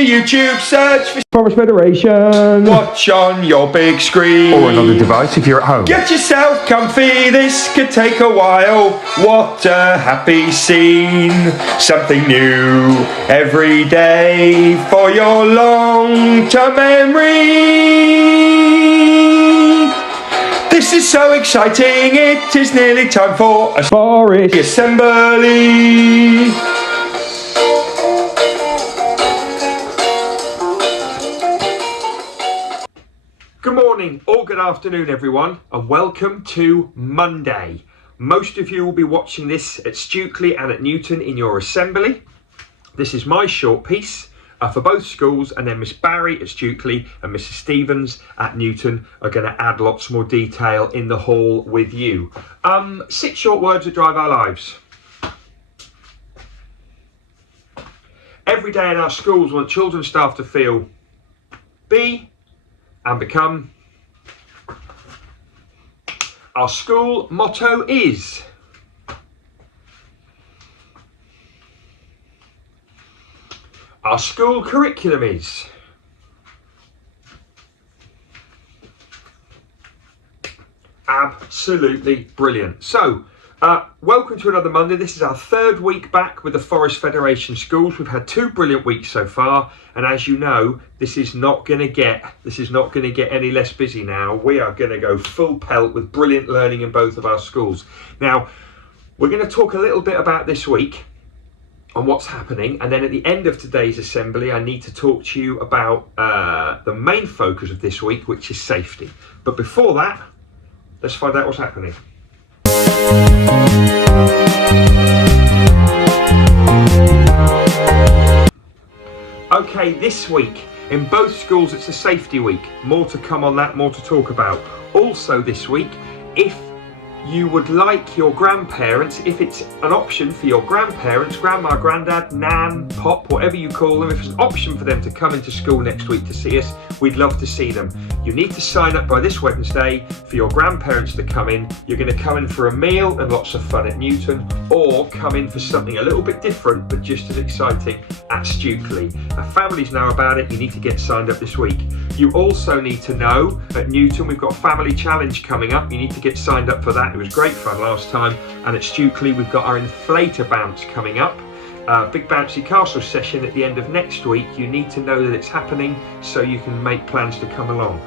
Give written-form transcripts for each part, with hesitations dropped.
your YouTube, search for Forest Federation. watch on your big screen. Or another device if you're at home. Get yourself comfy, this could take a while. What a happy scene. Something new every day for your long-term memory. This is so exciting, it is nearly time for a Forest assembly. Good morning or good afternoon everyone, and welcome to Monday. Most of you will be watching this at Stukely and at Newton in your assembly. This is my short piece for both schools, and then Miss Barry at Stukely and Mrs Stevens at Newton are going to add lots more detail in the hall with you. 6 short words that drive our lives. Every day in our schools we want children and staff to feel, be and become. Our school motto is our school curriculum is absolutely brilliant. So welcome to another Monday. This is our 3rd week back with the Forest Federation schools. We've had 2 brilliant weeks so far, and as you know, this is not going to get any less busy now. We are going to go full pelt with brilliant learning in both of our schools. Now, we're going to talk a little bit about this week and what's happening, and then at the end of today's assembly I need to talk to you about the main focus of this week, which is safety. But before that, let's find out what's happening. Okay, this week in both schools it's a safety week. More to come on that, more to talk about. Also this week, if you would like your grandparents, if it's an option for your grandparents, grandma, granddad, nan, pop, whatever you call them, if it's an option for them to come into school next week to see us, we'd love to see them. You need to sign up by this Wednesday for your grandparents to come in. You're going to come in for a meal and lots of fun at Newton, or come in for something a little bit different but just as exciting at Stukely. Families know about it. You need to get signed up this week. You also need to know at Newton we've got a family challenge coming up. You need to get signed up for that. It was great fun last time. And at Stukely we've got our inflator bounce coming up. Big bouncy castle session at the end of next week. You need to know that it's happening so you can make plans to come along.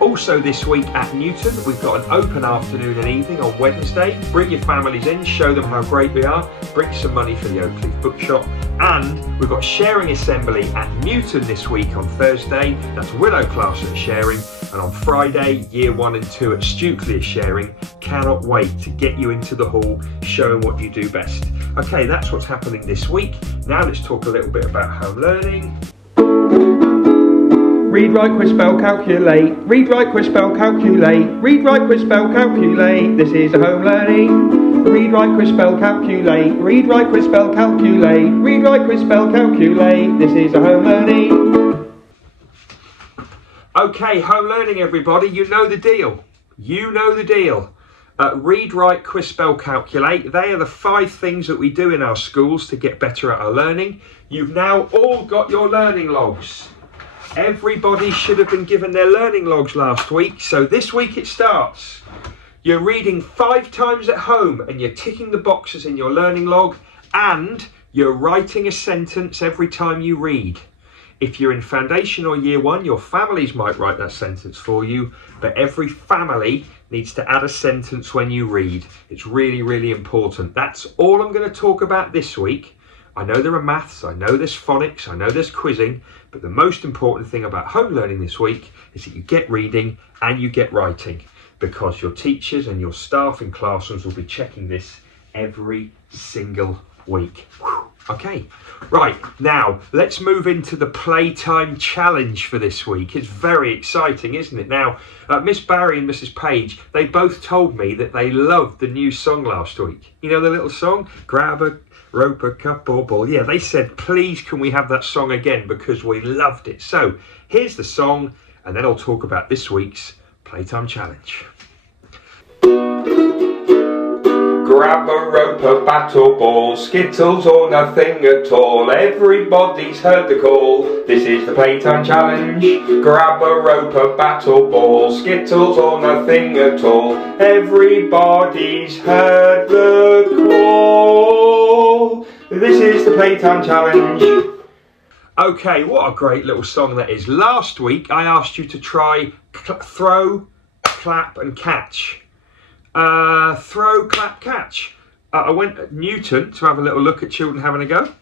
Also this week at Newton we've got an open afternoon and evening on Wednesday. Bring your families in, show them how great we are, bring some money for the Oakleaf Bookshop, and we've got sharing assembly at Newton this week on Thursday. That's Willow class at sharing, and on Friday year 1 and 2 at Stukely is sharing. Cannot wait to get you into the hall showing what you do best. Okay, that's what's happening this week. Now let's talk a little bit about home learning. Read, write, quiz, spell, calculate. Read, write, quiz, spell, calculate. Read, write, quiz, spell, calculate. This is a home learning. Read, write, quiz, spell, calculate. Read, write, quiz, spell, calculate. Read, write, quiz, spell, calculate. This is a home learning. Okay, home learning everybody, you know the deal. You know the deal. Read, write, quiz, spell, calculate. They are the 5 things that we do in our schools to get better at our learning. You've now all got your learning logs. Everybody should have been given their learning logs last week, so this week it starts. You're reading 5 times at home and you're ticking the boxes in your learning log, and you're writing a sentence every time you read. If you're in foundation or year 1, your families might write that sentence for you, but every family needs to add a sentence when you read. It's really, really important. That's all I'm going to talk about this week. I know there are maths, I know there's phonics, I know there's quizzing, but the most important thing about home learning this week is that you get reading and you get writing, because your teachers and your staff in classrooms will be checking this every single week. Whew. Okay, right, now let's move into the playtime challenge for this week. It's very exciting, isn't it? Now, Miss Barry and Mrs Page, they both told me that they loved the new song last week. You know the little song, grab a rope, a cup or ball. Yeah, they said, please can we have that song again, because we loved it. So here's the song, and then I'll talk about this week's playtime challenge. Grab a rope, a bat or ball, Skittles or nothing at all. Everybody's heard the call. This is the Playtime Challenge. Grab a rope, a bat or ball, Skittles or nothing at all. Everybody's heard the call. This is the Playtime Challenge. Okay, what a great little song that is. Last week I asked you to try throw, clap and catch. Throw, clap, catch. I went at Newton to have a little look at children having a go.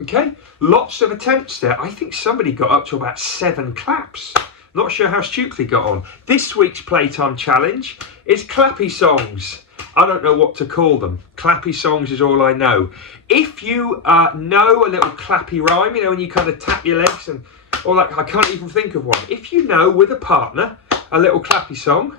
Okay, lots of attempts there. I think somebody got up to about 7 claps. Not sure how Stukely got on. This week's Playtime Challenge is clappy songs. I don't know what to call them. Clappy songs is all I know. If you know a little clappy rhyme, you know, when you kind of tap your legs and all that, I can't even think of one. If you know with a partner a little clappy song,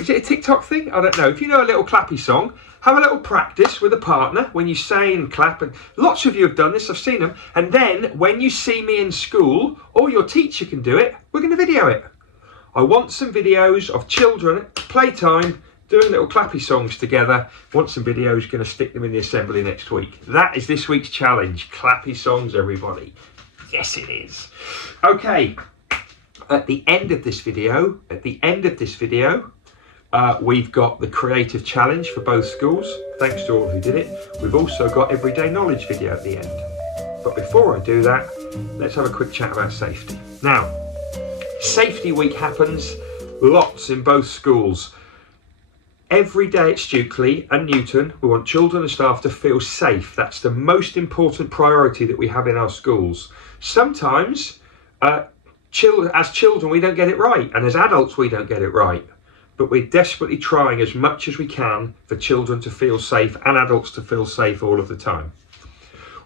is it a TikTok thing? I don't know. If you know a little clappy song, have a little practice with a partner when you say and clap. And lots of you have done this, I've seen them. And then when you see me in school, or your teacher can do it, we're going to video it. I want some videos of children at playtime doing little clappy songs together. Want some videos, going to stick them in the assembly next week. That is this week's challenge. Clappy songs, everybody. Yes, it is. Okay, at the end of this video, we've got the creative challenge for both schools. Thanks to all who did it. We've also got everyday knowledge video at the end. But before I do that, let's have a quick chat about safety. Now, Safety Week happens lots in both schools. Every day at Stukely and Newton, we want children and staff to feel safe. That's the most important priority that we have in our schools. Sometimes, as children, we don't get it right, and as adults, we don't get it right. But we're desperately trying as much as we can for children to feel safe and adults to feel safe all of the time.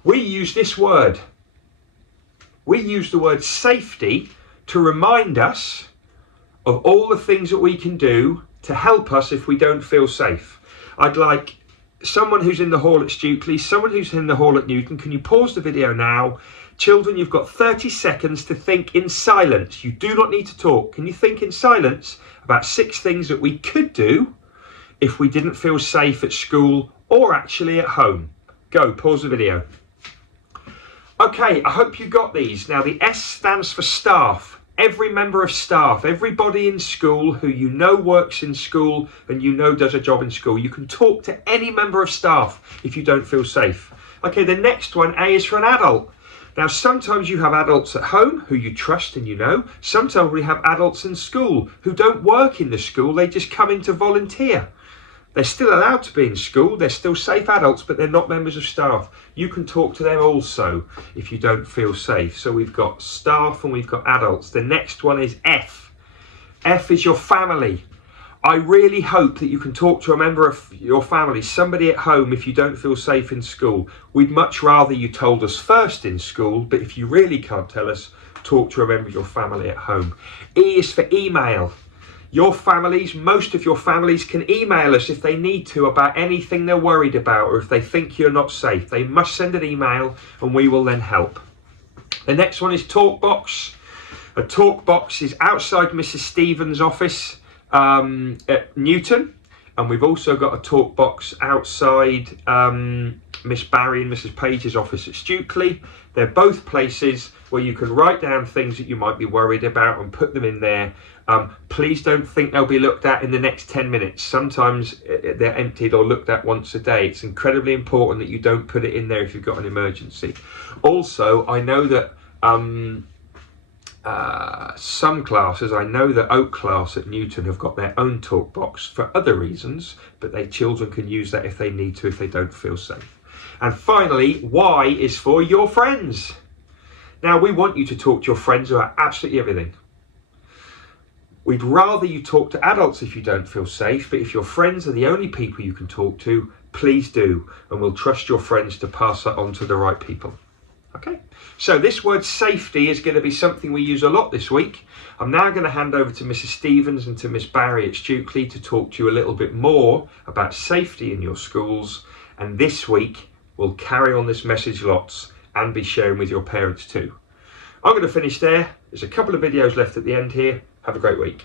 We use this word. We use the word safety to remind us of all the things that we can do to help us if we don't feel safe. I'd like someone who's in the hall at Stukely, someone who's in the hall at Newton, can you pause the video now? Children, you've got 30 seconds to think in silence. You do not need to talk. Can you think in silence about 6 things that we could do if we didn't feel safe at school or actually at home? Go, pause the video. Okay, I hope you got these. Now, the S stands for staff. Every member of staff, everybody in school who you know works in school and you know does a job in school. You can talk to any member of staff if you don't feel safe. Okay, the next one, A, is for an adult. Now, sometimes you have adults at home who you trust and you know. Sometimes we have adults in school who don't work in the school. They just come in to volunteer. They're still allowed to be in school. They're still safe adults, but they're not members of staff. You can talk to them also if you don't feel safe. So we've got staff and we've got adults. The next one is F. F is your family. I really hope that you can talk to a member of your family, somebody at home, if you don't feel safe in school. We'd much rather you told us first in school, but if you really can't tell us, talk to a member of your family at home. E is for email. Your families, most of your families can email us if they need to about anything they're worried about or if they think you're not safe. They must send an email and we will then help. The next one is TalkBox. A TalkBox is outside Mrs. Stevens' office at Newton, and we've also got a TalkBox outside Miss Barry and Mrs. Page's office at Stukely. They're both places where you can write down things that you might be worried about and put them in there. Please don't think they'll be looked at in the next 10 minutes. Sometimes they're emptied or looked at once a day. It's incredibly important that you don't put it in there if you've got an emergency. Also, I know that some classes, I know that Oak class at Newton have got their own TalkBox for other reasons, but children can use that if they need to, if they don't feel safe. And finally, Y is for your friends. Now, we want you to talk to your friends about absolutely everything. We'd rather you talk to adults if you don't feel safe, but if your friends are the only people you can talk to, please do, and we'll trust your friends to pass that on to the right people. Okay, so this word safety is going to be something we use a lot this week. I'm now going to hand over to Mrs. Stevens and to Miss Barry at Stukely to talk to you a little bit more about safety in your schools, and this week we'll carry on this message lots and be sharing with your parents too. I'm going to finish there. There's a couple of videos left at the end here. Have a great week.